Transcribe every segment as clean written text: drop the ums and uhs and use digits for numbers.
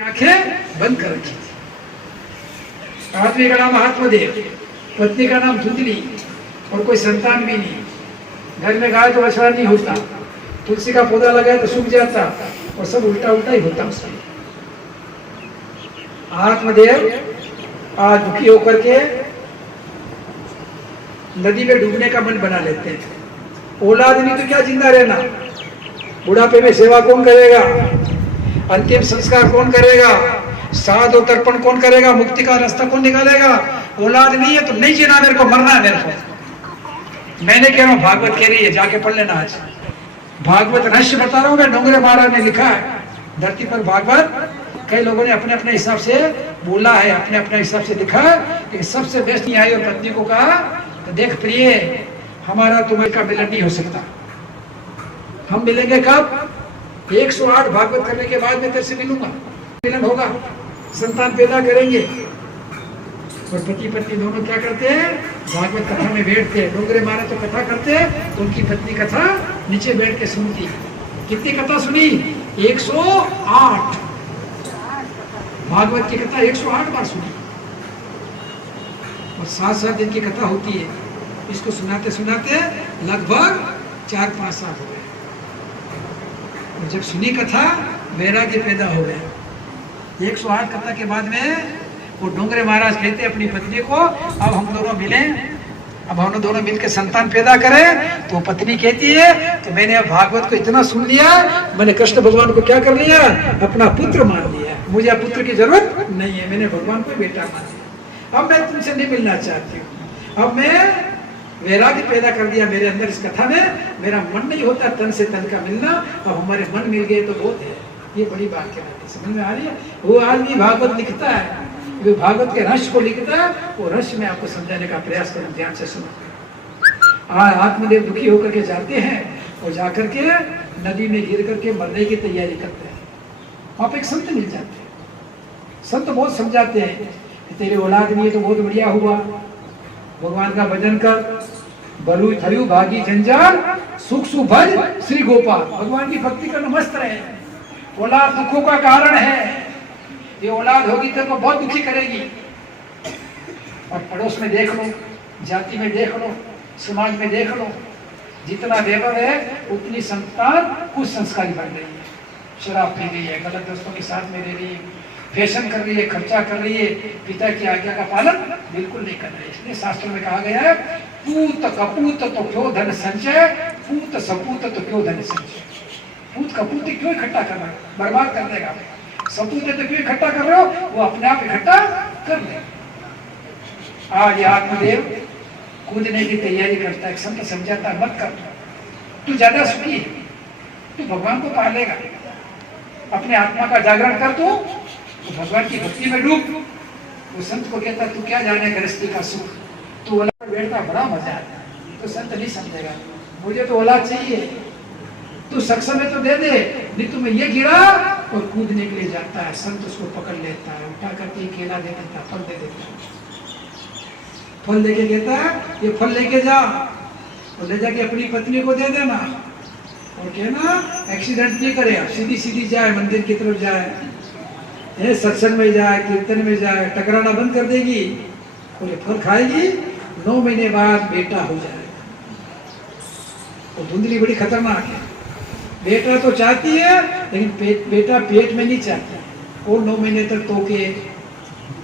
आंखें बंद कर रखी थी। आदमी का नाम आत्मदेव, पत्नी का नाम धुंधली और कोई संतान भी नहीं। घर में गाय तो बछड़ा नहीं होता, तुलसी का पौधा लगाए तो सूख जाता और सब उल्टा उल्टा ही होता उसमें। आत्मदेव आज दुखी होकर के नदी में डूबने का मन बना लेते हैं। औलाद नहीं तो क्या जिंदा रहना, बुढ़ापे में सेवा कौन करेगा, अंतिम संस्कार कौन करेगा, श्राद्ध और तर्पण कौन करेगा, मुक्ति का रास्ता कौन निकालेगा। औलाद नहीं है तो नहीं जीना, मेरे को मरना है मेरे को। मैंने कह रहा हूँ, भागवत कह रही है, जाके पढ़ लेना आज। भागवत रहस्य बता रहा हूँ मैं, डोंगरे महाराज ने लिखा है। धरती पर भागवत कई लोगों ने अपने अपने हिसाब से बोला है, अपने अपने हिसाब से लिखा कि सबसे बेस्ट नहीं आई और पत्नी को कहा तो देख प्रिय, हमारा तुम्हें का मिलन नहीं हो सकता। हम मिलेंगे कब? 108 भागवत करने के बाद मैं तेरे से मिलूंगा, मिलन होगा, संतान पैदा करेंगे। और पति पत्नी दोनों क्या करते हैं? भागवत कथा में बैठते हैं। डोंगरे महाराज तो कथा करते हैं, उनकी पत्नी कथा नीचे बैठ के सुनती। कितनी कथा सुनी? 108 भागवत की कथा 108 बार सुनी और 7-7 दिन की कथा होती है। इसको सुनाते सुनाते लगभग 4-5 साल हो गए। और जब सुनी कथा, वैराग्य पैदा हो गया। 108 कथा के बाद में वो डोंगरे महाराज कहते अपनी पत्नी को, अब हम दोनों मिलें, अब हम दोनों मिलकर संतान पैदा करें। तो पत्नी कहती है, तो मैंने अब भागवत को इतना सुन लिया, मैंने कृष्ण भगवान को क्या कर लिया? अपना पुत्र मान लिया। मुझे अब पुत्र की जरूरत नहीं है, मैंने भगवान को बेटा मान लिया। अब मैं तुमसे नहीं मिलना चाहती हूँ। अब मैं वैराग्य पैदा कर दिया मेरे अंदर इस कथा में। मेरा मन नहीं होता तन से तन का मिलना, अब हमारे मन मिल गए तो बहुत है। ये बड़ी बात कहलाती है, समझ में आ रही है? वो आदमी भागवत लिखता है, जो भागवत के रहस्य को लिखता है, वो रहस्य में आपको समझाने का प्रयास करें, ध्यान से सुनो। आत्मदेव दुखी होकर के जाते हैं और जाकर के नदी में गिर करके मरने की तैयारी करते हैं। आप एक संत मिल जाते हैं, संत बहुत समझाते हैं कि तेरे औलाद नहीं है तो बहुत बढ़िया हुआ, भगवान का भजन कर, बलु थयु भागी जंजाल, सुख सुख भज श्री गोपाल। भगवान की भक्ति करना मस्त रहे। औलाद दुखों का कारण है, ये औलाद होगी तो बहुत दुखी करेगी। और पड़ोस में देख लो, जाति में देख लो, समाज में देख लो, जितना वैभव है उतनी संतान कुछ संस्कारी बन रही है। शराब पी रही है, गलत दोस्तों के साथ में रह रही है, फैशन कर रही है, खर्चा कर रही है, पिता की आज्ञा का पालन बिल्कुल नहीं कर रही है। इसलिए शास्त्रों में कहा गया है, पूत कपूत तो क्यों धन संचय, पूत सपूत तो क्यों धन संचय। पूत कपूत क्यों इकट्ठा कर रहे हो? बर्बाद कर देगा। सपूत तो क्यों इकट्ठा कर रहे हो? वो अपने आप इकट्ठा कर ले। आज आत्मदेव कूदने की तैयारी करता है। संत समझाता है, मत कर, तू ज्यादा सुखी है, तू भगवान को पालेगा, अपने आत्मा का जागरण कर, तो भगवान की भक्ति में डूब। वो संत को कहता तू क्या जाने गृहस्थी का सुख, तू औलाद बैठता बड़ा मजा आता है। तो संत नहीं समझेगा, मुझे तो औलाद चाहिए, तू सक्षम है तो दे दे, नहीं तो मैं ये गिरा और कूदने के लिए जाता है। संत उसको पकड़ लेता है, उठा करके केला दे देता है, फल दे देता है। फल लेके कहता है ये फल लेके जा और ले जाके अपनी पत्नी को दे देना और कहना एक्सीडेंट नहीं करे, सीधी सीधी जाए, मंदिर की तरफ जाए, सत्संग में जाए, कीर्तन में जाए, टकराना बंद कर देगी और ये फल खाएगी। 9 महीने बाद बेटा हो जाएगा। तो धुंधली बड़ी खतरनाक है। बेटा तो चाहती है लेकिन बेटा पेट में नहीं चाहती। और 9 महीने तक तो के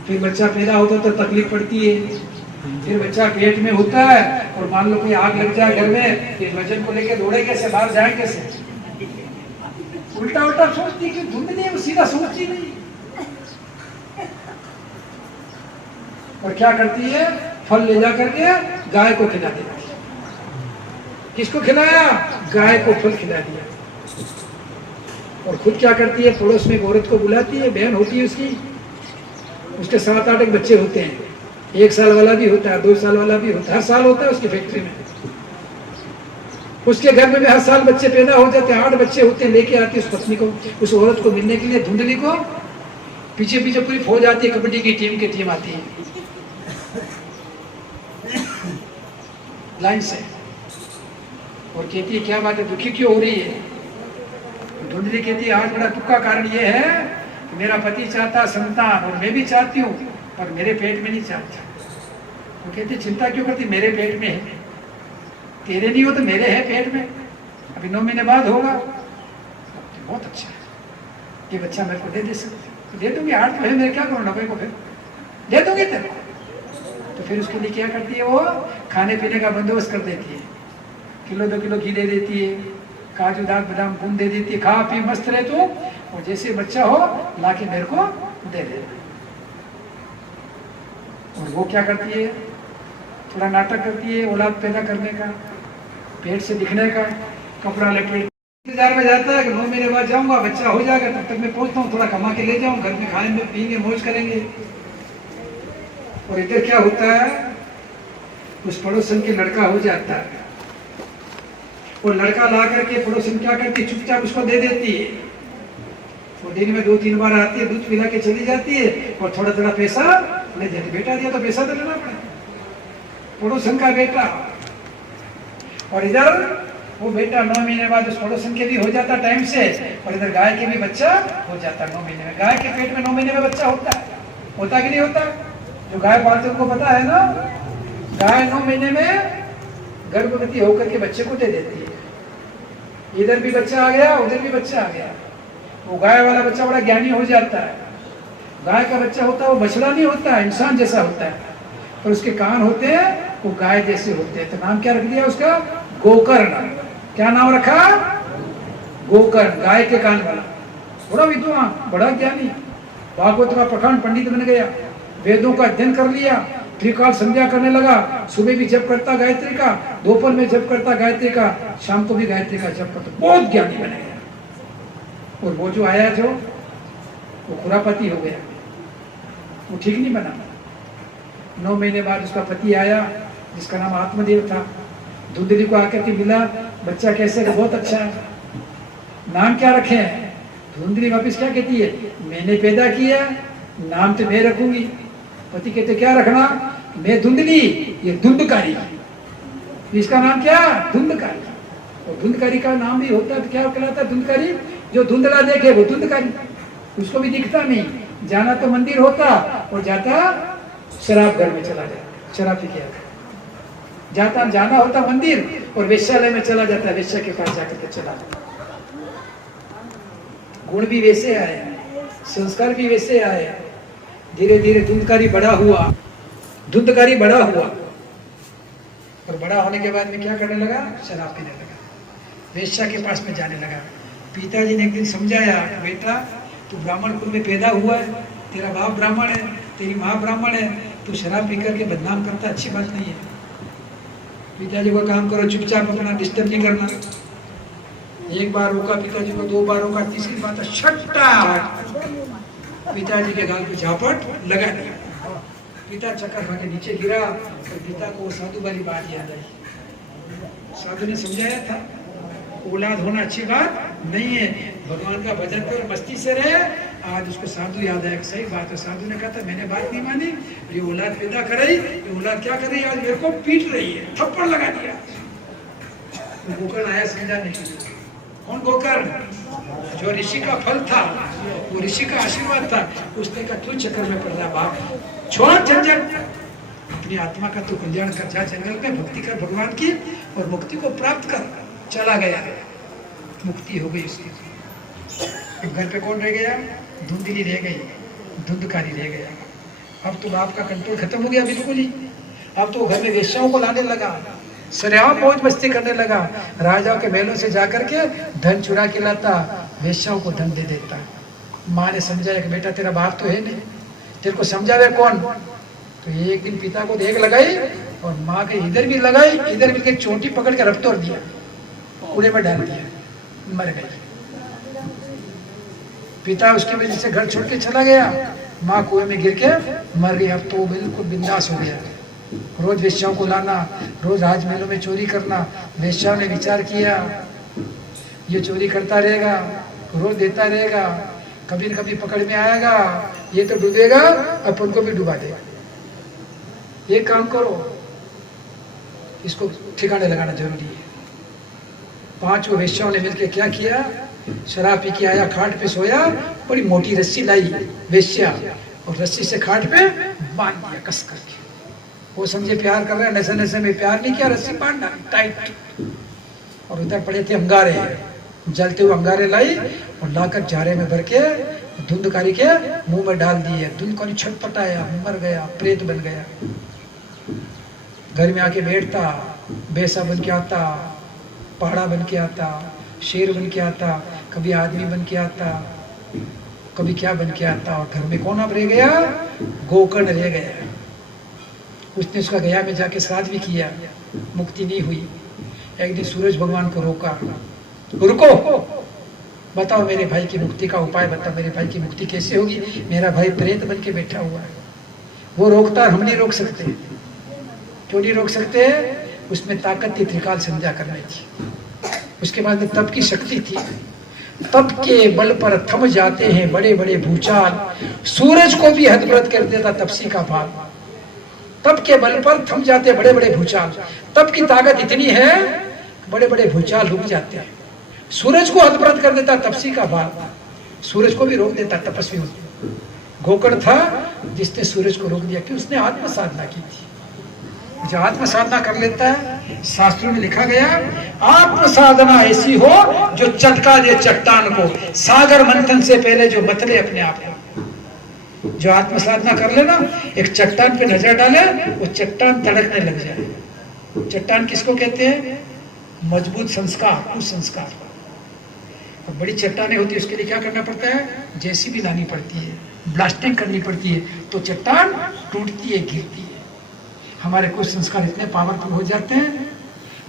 फिर बच्चा पैदा होता तो तकलीफ पड़ती है। फिर बच्चा पेट में होता है और मान लो कोई आग लग जाए घर में, फिर वजन को लेकर दौड़े कैसे, बाहर जाए कैसे? उल्टा उल्टा सोचती कि धुंधली है, वो सीधा सोचती नहीं। और क्या करती है? फल ले जा करके गाय को खिला देती है। किसको खिलाया? गाय को फल खिला दिया। और खुद क्या करती है? पड़ोस में एक औरत को बुलाती है, बहन होती है उसकी, उसके 7-8 बच्चे होते हैं। 1 साल वाला भी होता है, 2 साल वाला भी होता है, हर साल होता है उसकी फैक्ट्री में। उसके घर में भी हर साल बच्चे पैदा हो जाते हैं, 8 बच्चे होते हैं। लेके आती है उस पत्नी को, उस औरत को मिलने के लिए धुंधली को। पीछे पीछे पूरी फौज आती है, कबड्डी की टीम आती है लाइन से, और कहती है क्या बात है, दुखी क्यों हो रही है? धुंधली कहती है आज बड़ा दुख का कारण ये है मेरा पति चाहता संतान और मैं भी चाहती हूँ, पर मेरे पेट में नहीं चाहता। वो कहती चिंता क्यों करती, मेरे पेट में है, तेरे नहीं हो तो मेरे है पेट में, अभी 9 महीने बाद होगा। बहुत अच्छा है, ये बच्चा मेरे को दे सकते, तो दे दूंगी, हार्ट तो है, मैं क्या करूँ, नब्बे को फिर दे दूंगी तेरे को। तो फिर उसके लिए क्या करती है, वो खाने पीने का बंदोबस्त कर देती है, किलो 2 किलो घी दे देती है, काजू दाल बादाम खून दे देती है, खा पी मस्त रहे तू, और जैसे बच्चा हो लाके मेरे को दे दे। और वो क्या करती है, थोड़ा नाटक करती है औलाद पैदा करने का, पेट से दिखने का, कपड़ा लपेट इंतजार में जाता है कि 9 महीने बाद जाऊंगा, बच्चा हो जाएगा, तब तक मैं पहुंचता हूँ, थोड़ा कमा के ले जाऊँ, घर में खाएंगे पियेंगे मौज करेंगे। और इधर क्या होता है, उस पड़ोसन के लड़का हो जाता है, और लड़का ला करके पड़ोसन क्या करती है, चुपचाप उसको दे देती है। वो दिन में 2-3 बार आती है, दूध पिला के चली जाती है, और थोड़ा थोड़ा पैसा ले जाती। बेटा दिया तो पैसा तो लेना पड़ेगा, पड़ोसन का बेटा। और इधर वो बेटा 9 महीने बाद उस पड़ोसन के भी हो जाता टाइम से, और इधर गाय के भी बच्चा हो जाता 9 महीने में। गाय के पेट में 9 महीने में बच्चा होता कि नहीं होता? जो गाय पालते उनको पता है ना, गाय 9 महीने में गर्भवती होकर के बच्चे को दे देती है। इधर भी बच्चा आ गया, उधर भी बच्चा आ गया। वो गाय वाला बच्चा बड़ा ज्ञानी हो जाता है। गाय का बच्चा होता है वो बछड़ा नहीं होता है, इंसान जैसा होता है, पर उसके कान होते हैं वो गाय जैसे होते हैं। तो नाम क्या रख दिया उसका? गोकर्ण। क्या नाम रखा? गोकर्ण, गाय के कान वाला। बड़ा विद्वान, बड़ा ज्ञानी, भागवत का प्रखंड पंडित बन गया, वेदों का अध्ययन कर लिया, त्रिकाल संध्या करने लगा। सुबह भी जप करता गायत्री का, दोपहर में जप करता गायत्री का, शाम को भी गायत्री का जप करता। बहुत ज्ञानी बन गया। और वो जो आया जो वो खुरापति हो गया, वो ठीक नहीं बना। 9 महीने बाद उसका पति आया जिसका नाम आत्मदेव था। धुंधली को आकर के मिला, बच्चा कैसे है? बहुत अच्छा है। नाम क्या रखे हैं? धुंधली वापिस क्या कहती है? मैंने पैदा किया, नाम तो मैं रखूंगी। पति कहते क्या रखना? मैं धुंधली, ये धुंधकारी। इसका नाम क्या? धुंधकारी। और धुंधकारी का नाम भी होता है तो क्या कहलाता है? धुंधकारी। जो धुंधला देखे वो धुंधकारी, उसको भी दिखता नहीं। जाना तो मंदिर होता और जाता शराब घर में चला जाता, शराब पी के आता। जाता जाना होता मंदिर और वेश्यालय में चला जाता, वेश्या के पास जाकर के चला जाता। गुण भी वैसे आए, संस्कार भी वैसे आए। धीरे धीरे धुंधकारी बड़ा हुआ, धुंधकारी बड़ा हुआ, और बड़ा होने के बाद में क्या करने लगा? शराब पीने लगा, वेश्या के पास में जाने लगा। पिताजी ने एक दिन समझाया, बेटा तू ब्राह्मण कुल में पैदा हुआ है, तेरा बाप ब्राह्मण है, तेरी माँ ब्राह्मण है, तू शराब पी करके बदनाम करता, अच्छी बात नहीं है। पिताजी को काम करो, चुपचाप अपना डिस्टर्ब नहीं करना। एक बार रोका पिताजी को, 2 बार रोका, तीसरी बार छट्टा पिताजी के गाल पे झापट लगा दिया। पिता चक्कर खा के नीचे गिरा, और पिता को साधु वाली बात याद आई। साधु ने समझाया था औलाद होना अच्छी बात नहीं है, भगवान का भजन कर, मस्ती से रहे। आज उसको साधु याद आया, सही बात है। साधु ने कहा था मैंने बात नहीं मानी, ये औलाद पैदा कराई, ये औलाद क्या कर रही है? आज मेरे को पीट रही है, थप्पड़ लगा दिया। तो गोकर्ण आया समझाने के लिए। कौन गोकर्ण? जो ऋषि का फल था, वो ऋषि का आशीर्वाद था। उसने कहा क्यों चक्कर में पड़ रहा बाप, छोड़ झंझट, अपनी आत्मा का तू कल्याण कर, जा जंगल में भक्ति कर भगवान की, और मुक्ति को प्राप्त कर। चला गया, मुक्ति हो गई उसकी। घर पे कौन रह गया? धुंधली रह गई, धुंधकारी रह गया। अब तो बाप का कंट्रोल खत्म हो गया बिल्कुल ही। अब तो घर में वेश्याओं को लाने लगा, सरेआम मौज मस्ती करने लगा। राजाओं के महलों से जाकर के धन चुरा के लाता, वेश्याओं को धन दे देता। माँ ने समझाया कि बेटा तेरा बाप तो है नहीं, तेरे को समझावे कौन? तो एक दिन पिता को देख लगाई, और माँ के इधर भी लगाई, इधर भी चोटी पकड़ के रफ्तोड़ दिया, कूड़े में डाल दिया, मर गई। पिता उसकी वजह से घर छोड़ के चला गया, माँ कुएं में गिर के मर गई। अब तो बिल्कुल बिंदास हो गया। रोज वेश्याओं को लाना, रोज राजमहलों में चोरी करना। वेश्याओं ने विचार किया ये चोरी करता रहेगा, रोज देता रहेगा, कभी न कभी पकड़ में आएगा, ये तो डूबेगा, अपन को भी डुबा देगा। एक काम करो, इसको ठिकाने लगाना जरूरी है। 5 वेश्याओं ने मिलकर क्या किया? शराब पी के आया, खाट पे सोया, बड़ी मोटी रस्सी लाई वेश्या, और रस्सी से खाट पे बांध दिया कस करके। वो समझे प्यार कर रहे हैं, नशे नशे में प्यार नहीं किया, रस्सी बांध डाली टाइट। और उधर पड़े थे अंगारे, जलते हुए अंगारे लाई और लाकर जारे में भर के धुंधकारी के मुंह में डाल दिए। धुंधकारी छटपटाया, मर गया, प्रेत बन गया। घर में आके बैठता, बेसा बन के आता, पहाड़ा बन के आता, शेर बन के आता, कभी आदमी बन के आता, कभी क्या बन के आता। और घर में कौन अब रह गया? गोकर्ण रह गया। उसने उसका गया में जाके श्राद्ध भी किया, मुक्ति नहीं हुई। एक दिन सूरज भगवान को रोका, रुको, बताओ मेरे भाई की मुक्ति का उपाय बताओ, मेरे भाई की मुक्ति कैसे होगी? मेरा भाई प्रेत बन के बैठा हुआ है। वो रोकता, हम नहीं रोक सकते। क्यों नहीं रोक सकते? उसमें ताकत थी, त्रिकाल संध्या करनी थी, उसके बाद तप की शक्ति थी। तप के बल पर थम जाते हैं बड़े बड़े भूचाल, सूरज को भी हतप्रत कर देता तपसी का भाल। तप के बल पर थम जाते बड़े बड़े भूचाल, तप की ताकत इतनी है बड़े बड़े भूचाल रुक जाते हैं। सूरज को हतप्रत कर देता तपसी का भाल, सूरज को भी रोक देता तपस्वी। गोकर्ण था जिसने सूरज को रोक दिया कि उसने आत्म साधना की थी। जो आत्म साधना कर लेता है, शास्त्रों में लिखा गया, आत्म साधना ऐसी हो जो चटका दे चट्टान को, सागर मंथन से पहले जो बतले अपने आप को। जो आत्म साधना कर लेना, एक चट्टान पे नजर डाले, वो चट्टान तड़कने लग जाए। चट्टान किसको कहते हैं? मजबूत संस्कार, कुसंस्कार। अब बड़ी चट्टानें होती है, उसके लिए क्या करना पड़ता है? जेसीबी लानी पड़ती है, ब्लास्टिंग करनी पड़ती है, तो चट्टान टूटती है, गिरती है। हमारे कुछ संस्कार इतने पावरफुल हो जाते हैं,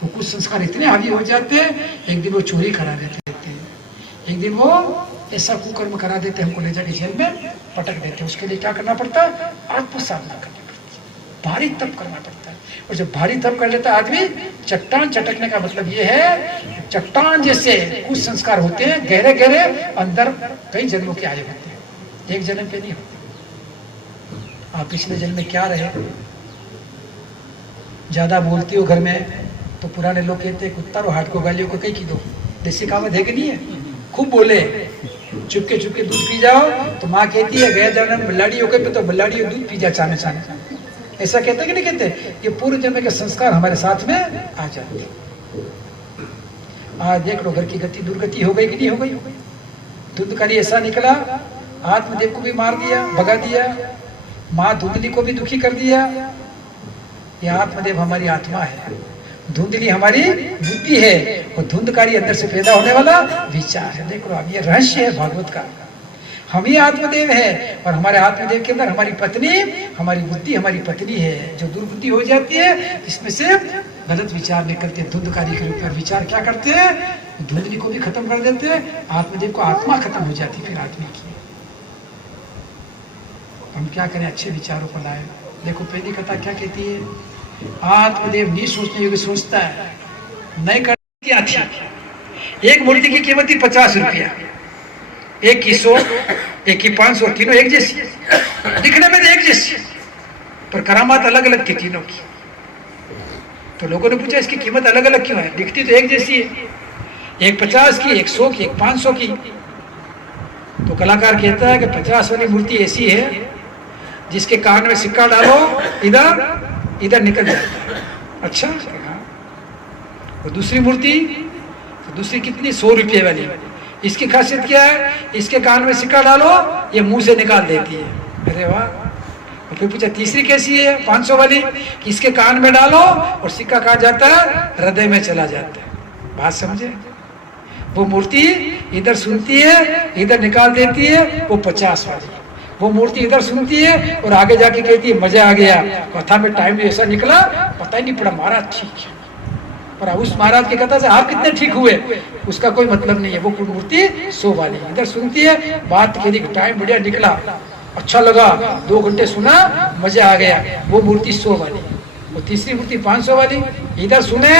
वो कुछ संस्कार इतने हावी हो जाते हैं, एक दिन वो चोरी करा देते हैं, एक दिन वो ऐसा कुकर्म करा देते हैं, हमको ले जाके जेल में पटक देते हैं। उसके लिए क्या करना पड़ता है? आत्म साधना करनी पड़ती है, भारी तप करना पड़ता है। और जब भारी तप कर लेता है आदमी, चट्टान चटकने का मतलब ये है, चट्टान जैसे कुछ संस्कार होते हैं गहरे गहरे अंदर, कई जन्मों के आए होते हैं, एक जन्म पे नहीं होते। आप पिछले जन्म में क्या रहे? ज्यादा बोलती हो घर में तो पुराने लोग कहते हैं कुत्ता रो हाथ को गालियों को कहीं की दो। देसी कहावत है कि नहीं है? खूब बोले, चुपके चुपके दूध पी जाओ तो माँ कहती है गए जन्म बल्लाड़ी हो गए तो बल्लाड़ी दूध पी जा चाने चाने। ऐसा कहते कि नहीं कहते? ये पूर्व जन्म के संस्कार हमारे साथ में आ जाते हैं। आज देख लो घर की गति दुर्गति हो गई कि नहीं हो गई? धुंधकारी ऐसा निकला, आत्मदेव को भी मार दिया, भगा दिया, माँ धुंधली को भी दुखी कर दिया। ये आत्मदेव हमारी आत्मा है, धुंधली हमारी बुद्धि है, और धुंधकारी अंदर से पैदा होने वाला विचार है। देख लो, अब ये रहस्य है भागवत का। हम ही आत्मदेव है, और हमारे आत्मदेव के अंदर हमारी पत्नी, हमारी बुद्धि हमारी पत्नी है, जो दुर्बुद्धि हो जाती है, इसमें से गलत विचार निकलते हैं धुंधकारी के रूप में। विचार क्या करते हैं? धुंधली को भी खत्म कर देते हैं, आत्मदेव को आत्मा खत्म हो जाती है फिर आदमी की। हम क्या करें? अच्छे विचारों को लाए। देखो पहली कथा क्या कहती है? आत्मदेव नहीं सोचने योग्य सोचता है, नहीं करती क्या थी। एक मूर्ति की कीमत थी 50 रुपया, एक की 100, एक की 500, तीनों एक जैसी, दिखने में तो एक जैसी, पर करामात अलग अलग थी तीनों की। तो लोगों ने पूछा इसकी कीमत अलग अलग क्यों है? दिखती तो एक जैसी है, एक 50 की, एक 100 की, एक 500 की। तो कलाकार कहता है कि 50 वाली मूर्ति ऐसी है जिसके कान में सिक्का डालो इधर इधर निकल जाता है। अच्छा, और दूसरी मूर्ति, तो दूसरी कितनी? 100 रुपये वाली। इसकी खासियत क्या है? इसके कान में सिक्का डालो, ये मुंह से निकाल देती है। अरे वाह। और फिर पूछा तीसरी कैसी है? 500 वाली, कि इसके कान में डालो और सिक्का कहाँ जाता है? हृदय में चला जाता है। बात समझे? वो मूर्ति इधर सुनती है, इधर निकाल देती है, वो 50 वाली। वो मूर्ति इधर सुनती है और आगे जाके कहती है मजा आ गया, कथा में टाइम ऐसा निकला पता ही नहीं पड़ा, महाराज ठीक है। और उस महाराज की कथा से आप कितने ठीक हुए उसका कोई मतलब नहीं है। वो मूर्ति 100 वाली इधर सुनती है, बात कह दी, टाइम बढ़िया निकला, अच्छा लगा, 2 घंटे सुना, मजा आ गया, वो मूर्ति 100 वाली। वो तीसरी मूर्ति 500 वाली, इधर सुने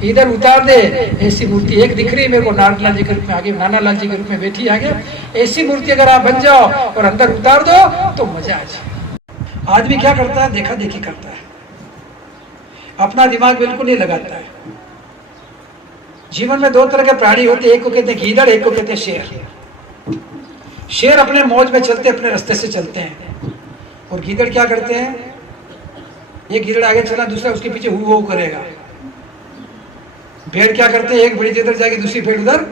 इधर उतार दे, ऐसी मूर्ति एक दिख रही मेरे को नारद लाल जी के रूप में आगे, नाना लाल जी के रूप में बैठी आगे। ऐसी मूर्ति अगर आप बन जाओ और अंदर उतार दो तो मजा आ जाए। आदमी क्या करता है? देखा देखी करता है, अपना दिमाग बिल्कुल नहीं लगाता है। जीवन में दो तरह के प्राणी होते हैं, एक को कहते हैं गीदड़, एक को कहते हैं शेर। शेर अपने मौज में चलते, अपने रास्ते से चलते हैं, और गीदड़ क्या करते हैं, एक गीदड़ आगे चला, दूसरा उसके पीछे हु हु करेगा। भेड़ क्या करते हैं, एक भेड़ इधर जाएगी, दूसरी भेड़ उधर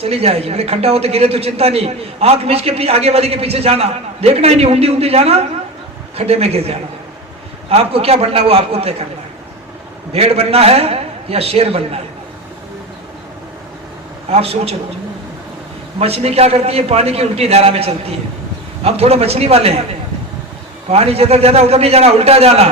चली जाएगी। बोले खड्डा होते गिरे तो चिंता नहीं, आंख मीच के आगे वाली के पीछे जाना, देखना ही नहीं, ऊंधी ऊंधी जाना, खड्डे में गिर जाना। आपको क्या बनना वो आपको तय करना है, भेड़ बनना है या शेर बनना है, आप सोच लो। मछली क्या करती है, पानी की उल्टी धारा में चलती है। हम थोड़ा मछली वाले हैं, पानी जिधर जाना उधर नहीं जाना, उल्टा जाना।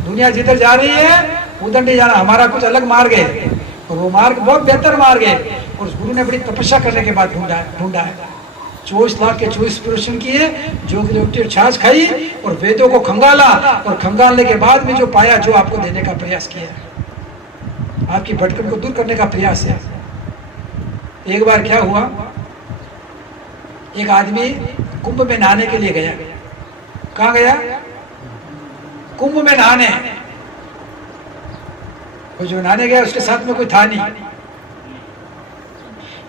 दुनिया जिधर जा रही है उधर नहीं जाना, हमारा कुछ अलग मार्ग है, और वो मार्ग बहुत बेहतर मार्ग है। और उस गुरु ने बड़ी तपस्या करने के बाद ढूंढा है। 24 लाख के 24 प्रश्न किए, जो रोटी और छाछ खाई, और वेदों को खंगाला, और खंगालने के बाद में जो पाया, जो आपको देने का प्रयास किया, आपकी भटकन को दूर करने का प्रयास है। एक बार क्या हुआ, एक आदमी कुंभ में नहाने के लिए गया। कहाँ गया, कुंभ में नहाने। तो जो नहाने गया उसके साथ में कोई था नहीं,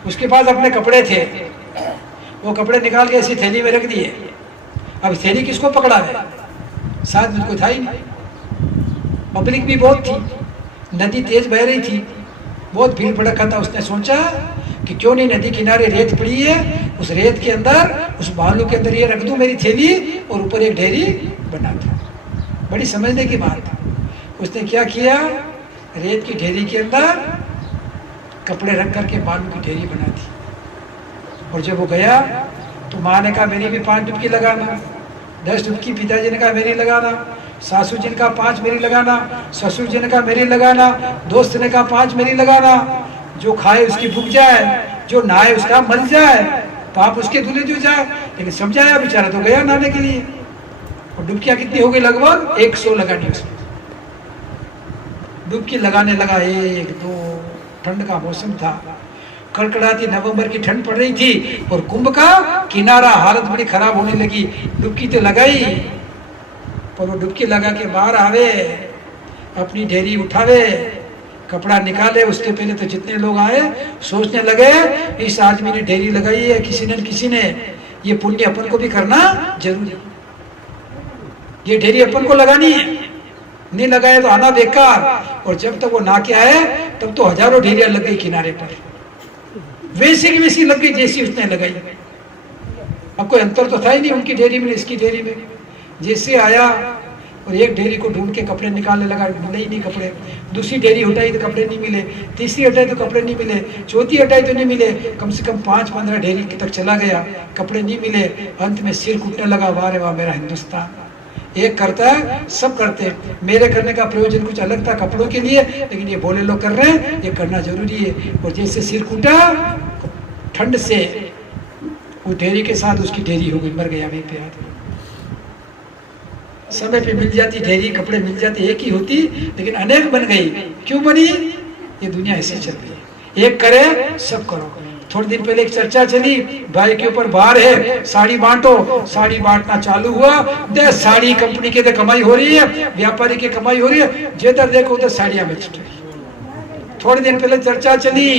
उसके पास अपने कपड़े थे, वो कपड़े निकाल के ऐसी थैली में रख दिए। अब थैली किसको पकड़ा है, साथ में कोई था ही नहीं। पब्लिक भी बहुत थी, नदी तेज बह रही थी, बहुत भीड़ भड़का था। उसने सोचा कि क्यों नहीं नदी किनारे रेत पड़ी है, उस रेत के अंदर, उस बालू के अंदर ये रख दूं मेरी थैली, और ऊपर एक ढेरी बना था। बड़ी समझने की बात। उसने क्या किया, रेत की ढेरी के अंदर कपड़े रख करके बालू की ढेरी बना दी। और जब वो गया तो माँ ने कहा मेरी भी 5 डुबकी लगाना, 10 डुबकी पिताजी ने कहा मेरी लगाना, सासू जी ने कहा 5 मेरी लगाना, ससुर जी ने कहा मेरी लगाना, दोस्त ने कहा 5 मेरी लगाना। जो खाए उसकी भूख जाए, जो नहाए उसका मर जाए, पाप उसके धुले जो जाए। लेकिन समझाया बेचारा तो गया नहाने के लिए। और डुबकियां कितनी हो गई, लगभग 100 लगानी उसने। डुबकी लगाने लगा, 1 2, ठंड का मौसम था, कड़कड़ाती नवंबर की ठंड पड़ रही थी, और कुंभ का किनारा, हालत बड़ी खराब होने लगी। डुबकी तो लगाई, पर वो डुबकी लगा के बाहर आवे, अपनी ढेरी उठावे, कपड़ा निकाले, उसके पहले तो जितने लोग आए सोचने लगे इस आदमी ने ढेरी लगाई है किसी ने, ये पुण्य अपन को भी करना जरूरी, ये ढेरी अपन को लगानी है, नहीं लगाए तो आना बेकार। और जब तक वो ना के आए तब तो हजारों ढेरियां लग गई किनारे पर, वैसी की वैसी लग गई जैसी उसने लगाई। अब कोई अंतर तो था ही नहीं उनकी ढेरी में इसकी ढेरी में। जैसे आया और एक ढेरी को ढूंढ के कपड़े निकालने लगा, मिले ही नहीं कपड़े। दूसरी ढेरी हटाई तो कपड़े नहीं मिले, तीसरी हटाई तो कपड़े नहीं मिले, चौथी हटाई तो नहीं मिले। कम से कम 5-15 ढेरी तक चला गया, कपड़े नहीं मिले। अंत में सिर कूटने लगा, वाह रे वाह मेरा हिंदुस्तान, एक करता है सब करते हैं। मेरे करने का प्रयोजन कुछ अलग था कपड़ों के लिए, लेकिन ये भोले लोग कर रहे हैं, ये करना जरूरी है। और जैसे सिर कूटा, ठंड से वो ढेरी के साथ उसकी ढेरी हो गई, मर गया वहीं पे आदमी। समय पे मिल जाती ढेरी, कपड़े मिल जाते, एक ही होती लेकिन अनेक बन गई। क्यों बनी, ये दुनिया ऐसे चल रही है, एक करे सब करो। थोड़े दिन पहले एक चर्चा चली, भाई के ऊपर बाहर है, साड़ी बांटो, साड़ी बांटना चालू हुआ, दे साड़ी कंपनी के कमाई हो रही है, व्यापारी की कमाई हो रही है, जिधर देखो उधर साड़ियां बेच रही। थोड़े दिन पहले चर्चा चली